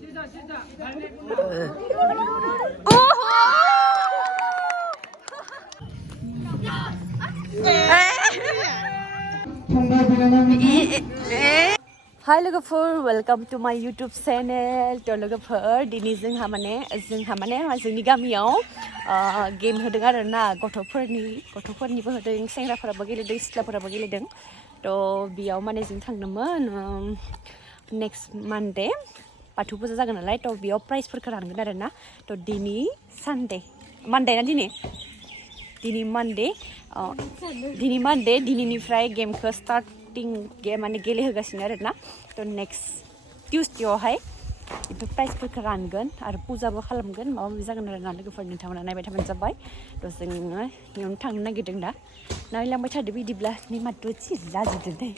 Hi लोगोफोर welcome to माय YouTube channel तो लोगोफोर दिनै जोंहा माने जोंनि गामियाव गेम होदों आरो ना गथ'फोरनिबो होदों सेंग्राफोराबो गेलेदों सिख्लाफोराबो गेलेदों तो बेयाव माने जों थांदोंमोन नेक्स्ट मानडे बाथौ फुजा जागोन नालाय तो बेयाव प्राइजफोरखौ रानगोन आरो ना तो दिनै सानडे मानडे ना दिनै मानडे दिनैनिफ्राय गेमखौ स्टार्टिं माने गेलेहोगासिनो आरो ना तो नेक्स्ट टिउसडेआवहाय बेफोर प्राइजफोरखौ रानगोन आरो फुजाबो खालामगोन माबा माबि जागोन आरो ना लोगोफोर नोंथांमोना नायबाय थाबानो जाबाय तो जोङो बेयावनो थांनो नागिरदों दा नायलांबाय थादो बिदिब्ला निमाथु लाजिदो दे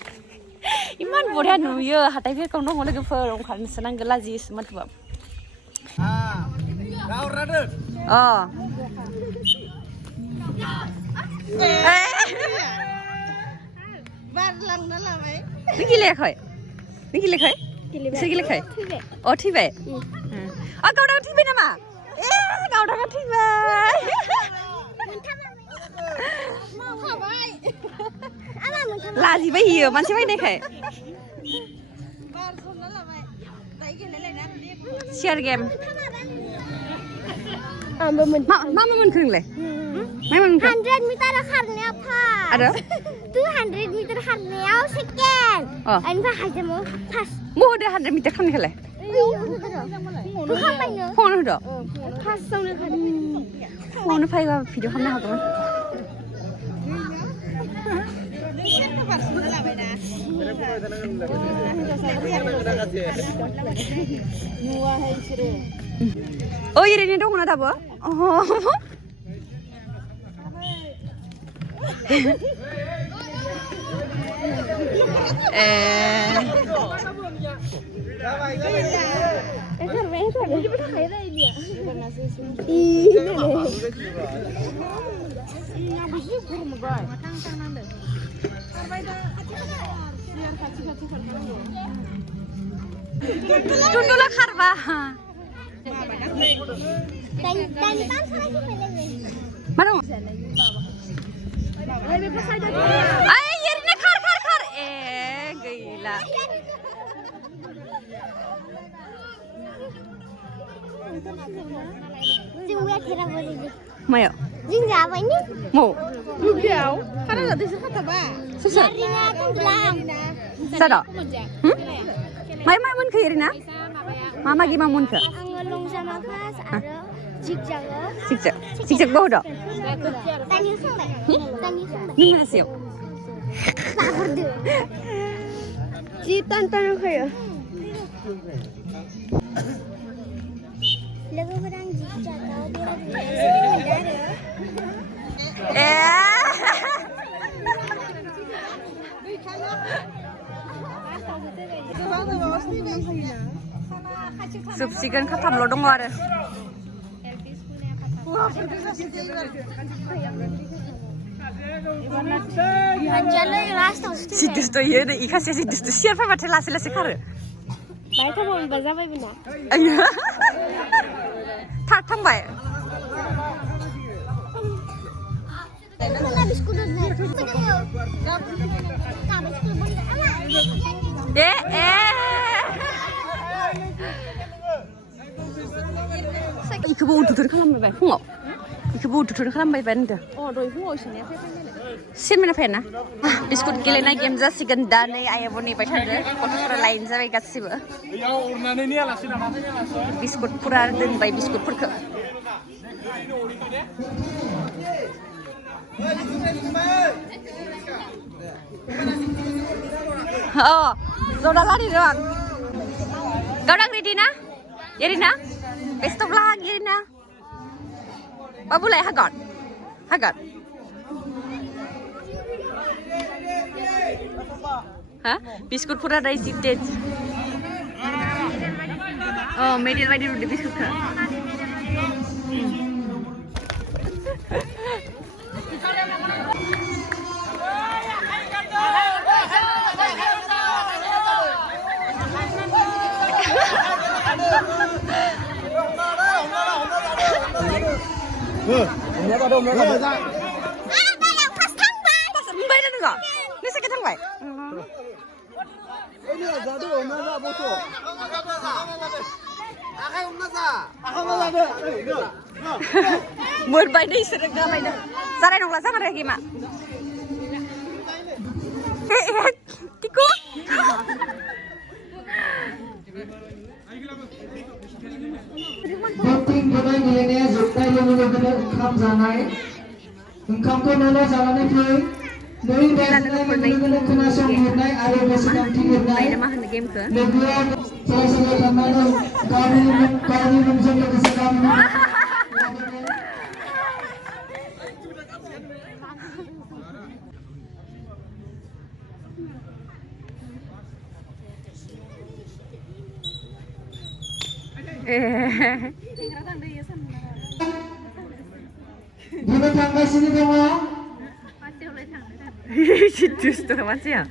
इमान बरिया नुयो हाथायफोरखौ दङ लोगोफोर ओंखारनोसो नांगौ लाजियोसो माथुआ बारलांना लाबाय नों गेलेयाखै सोर गेलेयाखै अ थैबाय गावदागा थैबाय नामा गावदागा थैबाय लाजिबाय हियो मानसि बायनायखाय शेयार गेम मा मोनखो नोंलाय 100 मिटार खारनायाव आरो 200 मिटार खारनायाव सेकेन्ड ओमफ्राय हाइजामाव फार्स्ट महदो 100 मिटार खारनायखौलाय फुङावनो होदो फार्स्टआवनो खारदों फुङावनो फैबा भिडिअ खालामनो हागौमोन ओरैनो दङना दाबो Tundula karba. Mana? Ay, yerine kar. Gila. Mayo. Jing apa ini? Mau. Lubiau. Karena nggak bisa kata ba. Susah. Marina tenggelam. Sada. Mai mun ke Irina? Mama gimana mun ke? Ngelong sama pas ada zigzag. Zigzag bau dah. Tani sampai. Ni mana siap? Tak berde. Ci tonton kayak. Lagu perang zigzag tahu dia. Subsidian khatam lo dong ada. Sidus tu ya, deh ikhlas ya sidus tu siapa macam lasi kar. Baik tu mau bazar baik bina. Thak tambah. Biscuit 이거 우두들 खालामबाय फुङाव इखौबो उदुदुर खालामबाय नोंदो दय फुङाव सोनाया सिनमिना फैना biscuit गेलेनाय game जासिगोन दा नै आयाबो नेबाय थादो गथ'फोरा लाइन जाबाय गासिबो बिस्कुटफोरा दोनबाय बिस्कुटफोरखौ जरा lari doang gaudang ready na Irina best of luck Irina babulai hagot biskut pura dari sitet medil udah biskut ka थांबाय ना नोङो नोंसोरखौ थांबाय मोनबाय दै इसोरो गाबायदों जानाय नंला जामारो गेमा टिकु Boting bodoh nilainya zutai yang menurut onkam janai, onkam nolo jalani fui, dari dasarnya menurut kena sempurnai ada besidang tinggalai, lebih selesai karena kami menjadi kesedang. Gimana tangga sini dong? Situs tuh macam ya.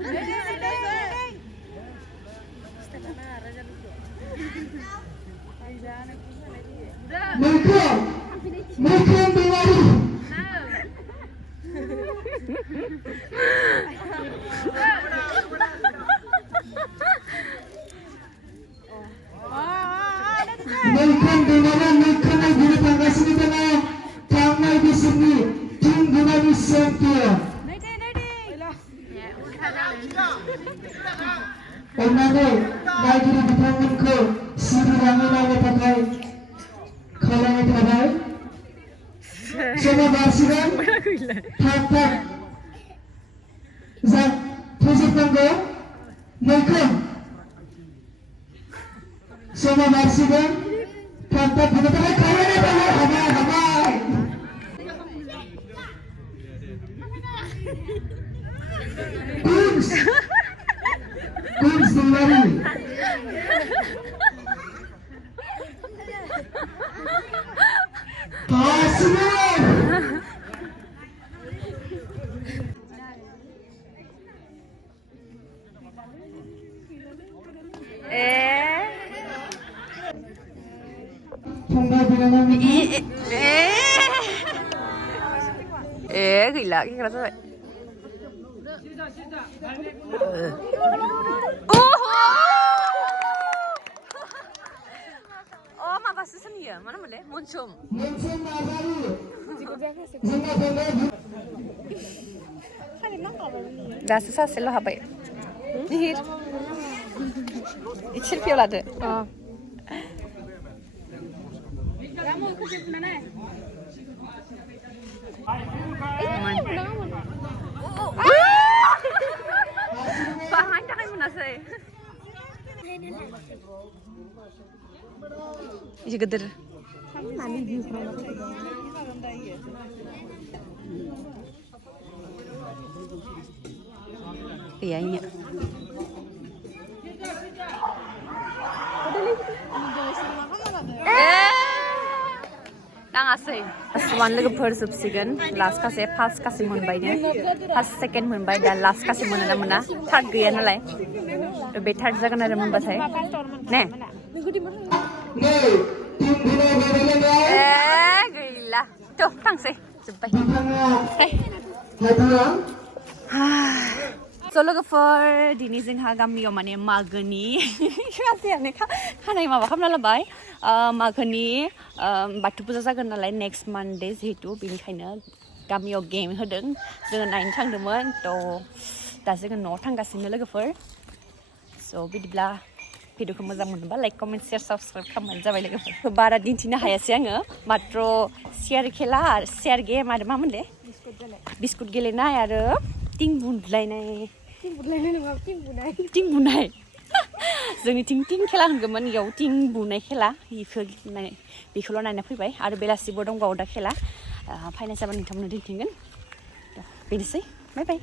Mereka berlari. Mereka berlari, mereka naik guna tangga sini dong. Tangga di sini, tinggal di sempit. Onane naigiri bitanganko siri ranginane takai khalange tabai soma basiran thak za phujitanggo moikham soma basiran thak phujitanggo khalange tabai habai Kunz Dilari. Pasir. Thongga binana mi. Gila, gila sampai. Oh, makasih seni ya, mana boleh? Muncul. Muncul Nazari. Dah susah selo apa ya? Nihir. Içil piyoladı. Bahan takay mo na sa'yo. İyi gıdır. Iya ini. Nangasay. Aswan logoफोर जोबसिगोन last कासे first कासे मोनबायनो first second मोनबाय दा last कासे मोनोना मोना third गैया नालाय बे थार्ड जागोन आरो मोनबाथाय ने गैला थ' थांसै जोब्बाय स' लोगोफोर दिनै जोंहा गामियाव माने मागोनि गासैयानो खानाय माबा खालामना लाबाय मागोनि बाथौ फुजा जागोन नालाय नेक्स्ट मानडे जिहेतु बेनिखायनो गामियाव गेम होदों जोङो नायनो थांदोंमोन थ' दा जोङो न'आव थांगासिनो लोगोफोर स' बिदिब्ला भिडिअखौ मोजां मोनोबा लाइक कमेन्ट शेयार साबस्क्राइब खालामबानो जाबाय लोगोफोर बारा दिन्थिनो हायासै आङो मात्र शेयार खेला शेयार गेम आरो मा मोनले बिस्कुट गेलेनाय आरो थिं बुलायनाय थिं बुनाय जोंनिथिं थिं खेला होनगौमोन इयाव थिं बुनाय खेला बेखौल' नायना फैबाय आरो बेलासिबो दंबावो दा खेला फाइनाल जाबा नोंथांमोननो दिन्थिगोन बेनोसै बाय बाय